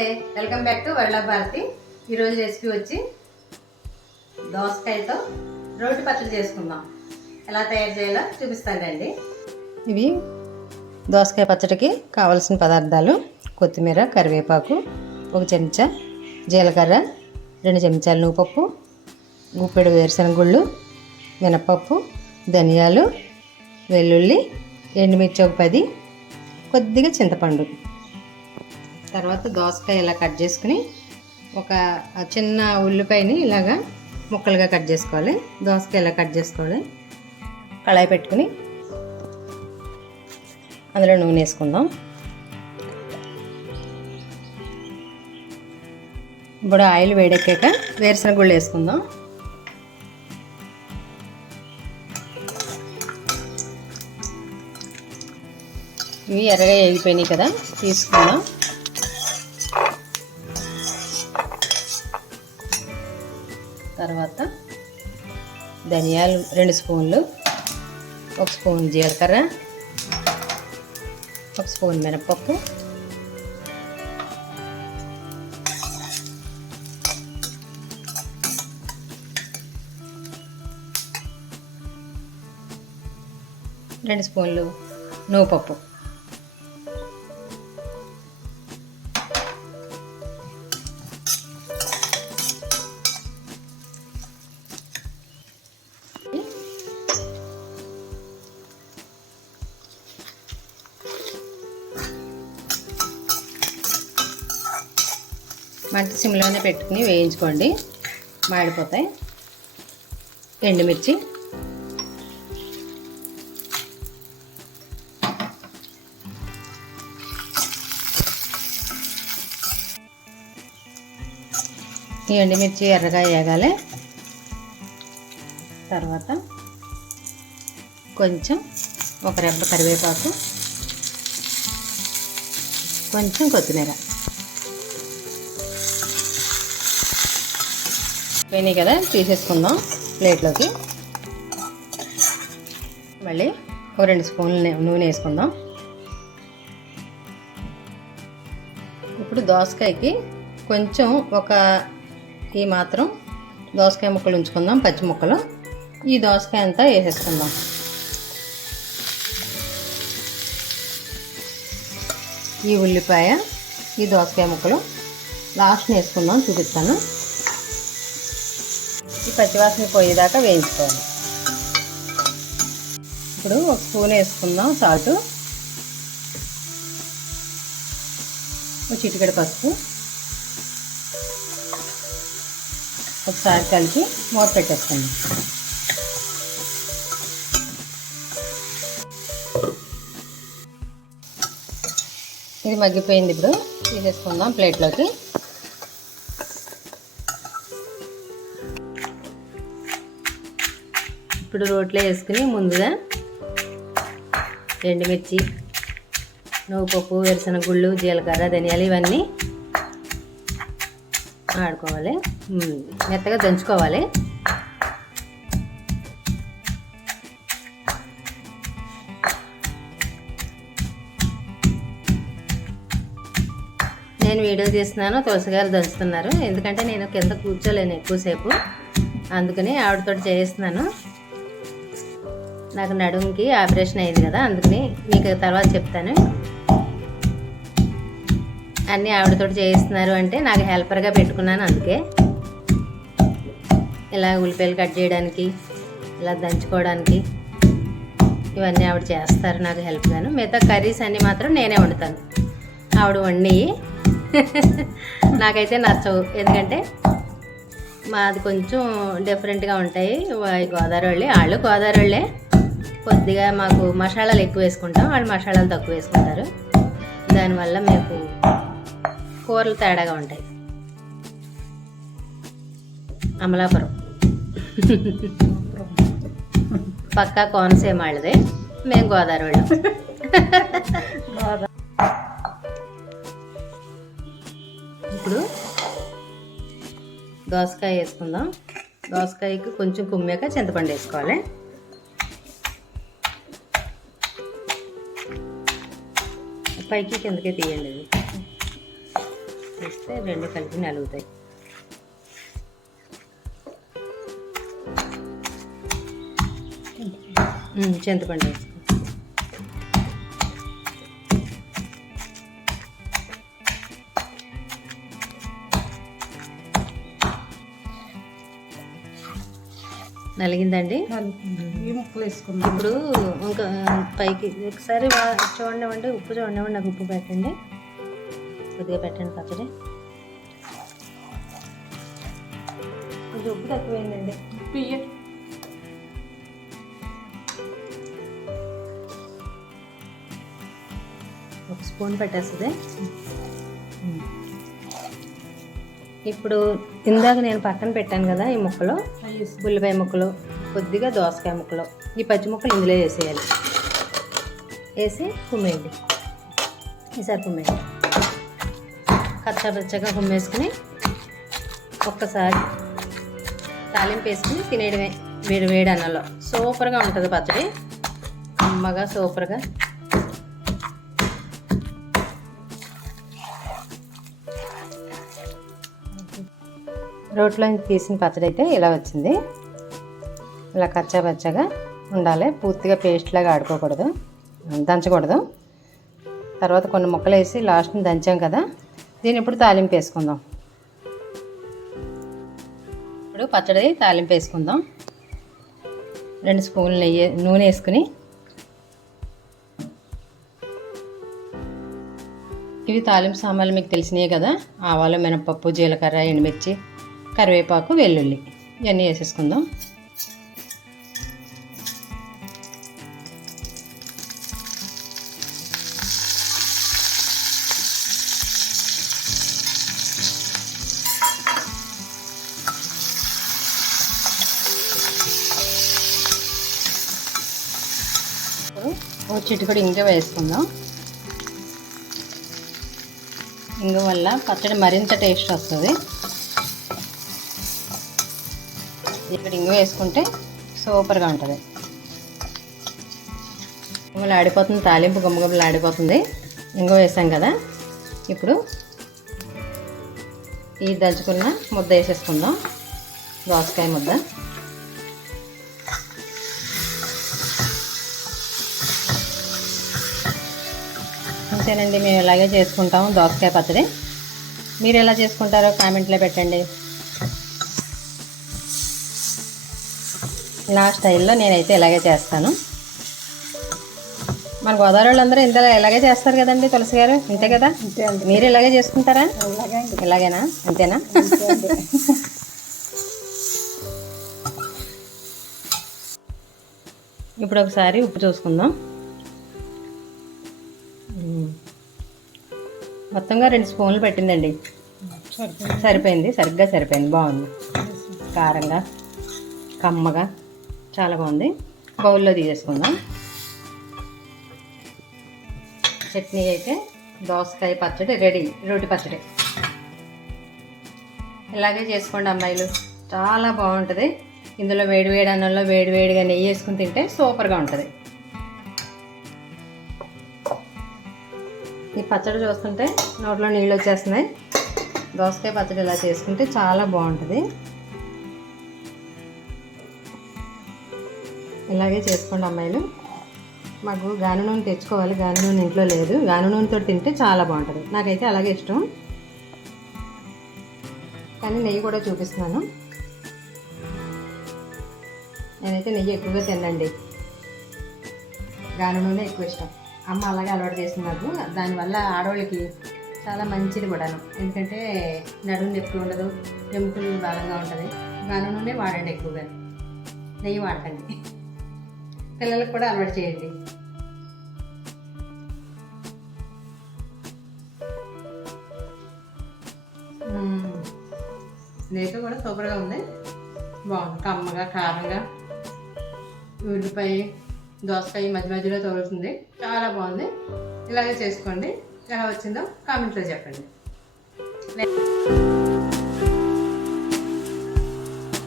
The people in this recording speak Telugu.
నమస్తే. Welcome back to world Bharati. ఈరోజు రెసిపీ వచ్చి దోసకాయతో రోటి పచ్చడి చేసుకుందాం. ఎలా తయారు చేయాలో చూపిస్తానండి. ఇవి దోసకాయ పచ్చడికి కావలసిన పదార్థాలు కొత్తిమీర కరివేపాకు ఒక చెంచా జీలకర్ర రెండు చెంచాలు నువ్వుపప్పు గుప్పెడు వేరుశనగుళ్ళు మినపప్పు ధనియాలు వెల్లుల్లి ఎండుమిర్చి ఒక పది కొద్దిగా చింతపండు. తర్వాత దోసకాయ ఇలా కట్ చేసుకుని ఒక చిన్న ఉల్లిపాయని ఇలాగా ముక్కలుగా కట్ చేసుకోవాలి. దోసకాయ ఇలా కట్ చేసుకోవాలి. కళాయి పెట్టుకుని అందులో నూనె వేసుకుందాం. ఇప్పుడు ఆయిల్ వేడెక్కాక వేరుశనగ గుళ్ళు వేసుకుందాం. ఇవి ఎర్రగా వేగిపోయినాయి కదా తీసుకుందాం. ధనియాలు రెండు స్పూన్లు ఒక స్పూన్ జీలకర్ర ఒక స్పూన్ మినపప్పు. రెండు స్పూన్లు నువ్వుపప్పు. మంట సిమ్లోనే పెట్టుకుని వేయించుకోండి. మాడిపోతాయి. ఎండుమిర్చి. ఈ ఎండుమిర్చి ఎర్రగా వేగాలి. తర్వాత కొంచెం ఒక రెబ్బ కరివేపాకు కొంచెం కొత్తిమీర. పోయినాయి కదా తీసేసుకుందాం ప్లేట్లోకి. మళ్ళీ ఒక రెండు స్పూన్లు నూనె వేసుకుందాం. ఇప్పుడు దోసకాయకి కొంచెం ఒక ఈ మాత్రం దోసకాయ ముక్కలు ఉంచుకుందాం పచ్చి ముక్కలు. ఈ దోసకాయ అంతా వేసేసుకుందాం. ఈ ఉల్లిపాయ ఈ దోసకాయ ముక్కలు. లాస్ట్ని వేసుకుందాం చూపిస్తాను. పచ్చివాసన పోయేదాకా వేయించుకోవాలి. ఇప్పుడు ఒక స్పూన్ వేసుకుందాం సాల్ట్. ఒక చిటికెడు పసుపు. ఒకసారి కలిపి మూత పెట్టేసుకోండి. ఇది మగ్గిపోయింది ఇప్పుడు. తీసేసుకుందాం ప్లేట్లోకి. ఇప్పుడు రోట్లో వేసుకుని ముందుగా ఎండుమిర్చి నువ్వుపప్పు వేరుశనగ గుళ్ళు జీలకర్ర ధనియాలు ఇవన్నీ ఆడుకోవాలి. మెత్తగా దంచుకోవాలి. నేను వీడియో తీస్తున్నాను తులసిగారు దంచుతున్నారు. ఎందుకంటే నేను కింద కూర్చోలేను ఎక్కువసేపు. అందుకని ఆవిడతో చేయిస్తున్నాను నాకు నడుముకి ఆపరేషన్ అయింది కదా అందుకని మీకు తర్వాత చెప్తాను. అన్నీ ఆవిడతో చేయిస్తున్నారు అంటే నాకు హెల్పర్గా పెట్టుకున్నాను అందుకే. ఇలా ఉల్లిపాయలు కట్ చేయడానికి ఇలా దంచుకోవడానికి ఇవన్నీ ఆవిడ చేస్తారు నాకు హెల్ప్గాను. మిగతా కర్రీస్ అన్నీ మాత్రం నేనే వండుతాను. ఆవిడ వండి నాకైతే నచ్చవు. ఎందుకంటే మాది కొంచెం డిఫరెంట్గా ఉంటాయి. గోదావరి వాళ్ళే వాళ్ళు గోదావరి వాళ్ళే. కొద్దిగా మాకు మసాలాలు ఎక్కువ వేసుకుంటాం. వాళ్ళు మసాలాలు తక్కువ వేసుకుంటారు. దానివల్ల మీకు కూరలు తేడాగా ఉంటాయి. అమలాపురం. పక్కా కోనసీమ వాళ్ళదే. మేము గోదావరి వాళ్ళం. ఇప్పుడు దోసకాయ వేసుకుందాం. దోసకాయకి కొంచెం కుమ్మాక చింతపండు వేసుకోవాలి. పైకి కిందకి తీయండి ఇది తీస్తే రెండు కలిపి నలుగుతాయి. చింతపండు. నలిగిందండి. ఇప్పుడు ఇంకా పైకి ఒకసారి చూడండి ఉప్పు చూడండి నాకు ఉప్పు పెట్టండి. కొద్దిగా పెట్టండి పచ్చడి. కొంచెం ఉప్పు తక్కువైందండి. బియ్య ఒక స్పూన్ పెట్టేస్తుంది. ఇప్పుడు ఇందాక నేను పక్కన పెట్టాను కదా ఈ ముక్కలు. ఉల్లిపాయ ముక్కలు కొద్దిగా దోసకాయ ముక్కలు. ఈ పచ్చి ముక్కలు ఇందులో వేసేయాలి. వేసి కుమ్మేయండి. ఈసారి కుమ్మేయండి. కచ్చాపచ్చగా కుమ్మేసుకుని ఒక్కసారి తాలింపు వేసుకుని తినేయడమే వేడి వేడి అన్నంలో. సూపర్గా ఉంటుంది పచ్చడి. అమ్మగా సూపర్గా. రోట్లో తీసిన పచ్చడి అయితే ఇలా వచ్చింది. ఇలా కచ్చా పచ్చగా ఉండాలి. పూర్తిగా పేస్ట్ లాగా ఆడుకోకూడదు. దంచకూడదు. తర్వాత కొన్ని ముక్కలు వేసి లాస్ట్ని దంచాం కదా. దీన్ని ఇప్పుడు తాలింపు వేసుకుందాం. ఇప్పుడు పచ్చడి తాలింపు వేసుకుందాం. రెండు స్పూన్లు నెయ్యి నూనె వేసుకుని. ఇవి తాలింపు సామాన్లు మీకు తెలిసినాయి కదా. ఆవాలు మినపప్పు జీలకర్ర ఎండుమిర్చి కరివేపాకు వెల్లుల్లి ఇవన్నీ వేసేసుకుందాం. ఇప్పుడు ఓ చిటికడు ఇంగ వేసుకుందాం. ఇంగ వల్ల పచ్చడి మరింత టేస్ట్ వస్తుంది. ఇక్కడ ఇంగు వేసుకుంటే సూపర్గా ఉంటుంది. గుమ్మలు ఆడిపోతుంది తాలింపు గుమ్మగుమ్మలు ఆడిపోతుంది. ఇంగు వేసాం కదా ఇప్పుడు ఈ దంచుకున్న ముద్ద వేసేసుకుందాం. దోసకాయ ముద్ద. అంతేనండి మేము ఇలాగే చేసుకుంటాం దోసకాయ పచ్చడి. మీరు ఎలా చేసుకుంటారో కామెంట్లో పెట్టండి. నా స్టైల్లో నేనైతే ఇలాగే చేస్తాను. మన గోదావరి వాళ్ళందరూ ఇంత ఇలాగే చేస్తారు కదండి తులసి గారు? అంతే కదా? మీరు ఇలాగే చేసుకుంటారా? ఇలాగేనా? అంతేనా? ఇప్పుడు ఒకసారి ఉప్పు చూసుకుందాం. మొత్తంగా రెండు స్పూన్లు పెట్టిందండి. సరిపోయింది. సరిగ్గా సరిపోయింది. బాగుంది. కారంగా కమ్మగా. చాలా బాగుంది. బౌల్లో తీసేసుకుందాం. చట్నీ అయితే దోసకాయ పచ్చడి రెడీ రోటి పచ్చడి. ఇలాగే చేసుకోండి అమ్మాయిలు. చాలా బాగుంటుంది. ఇందులో వేడి వేడి అన్నంలో వేడి వేడిగా నెయ్యి వేసుకుని తింటే సూపర్గా ఉంటుంది. ఈ పచ్చడి చూస్తుంటే నోట్లో నీళ్ళు వచ్చేస్తున్నాయి. దోసకాయ పచ్చడి ఇలా చేసుకుంటే చాలా బాగుంటుంది. ఇలాగే చేసుకోండి అమ్మాయిలు. మాకు గాను నూనె తెచ్చుకోవాలి గాను నూనె ఇంట్లో లేదు. గాను నూనెతో తింటే చాలా బాగుంటుంది. నాకైతే అలాగే ఇష్టం. కానీ నెయ్యి కూడా చూపిస్తున్నాను. నేనైతే నెయ్యి ఎక్కువగా తినండి గాను నూనె ఎక్కువ ఇష్టం. అమ్మ అలాగే అలవాటు చేసింది నాకు. దానివల్ల ఆడవాళ్ళకి చాలా మంచిది కూడాను. ఎందుకంటే నడుము నొప్పి ఉండదు ఎముకలు బలంగా ఉంటుంది. గాను నూనె వాడండి ఎక్కువగా. నెయ్యి వాడకండి. పిల్లలకు కూడా అలవాటు చేయండి. మ్మ్. నేత కూడా సూపర్గా ఉంది. బాగుంది. కమ్మగా కారంగా. ఉల్లిపాయ దోసకాయ మధ్య మధ్యలో తగులుతుంది. చాలా బాగుంది. ఇలాగే చేసుకోండి. ఎలా వచ్చిందో కామెంట్లో చెప్పండి.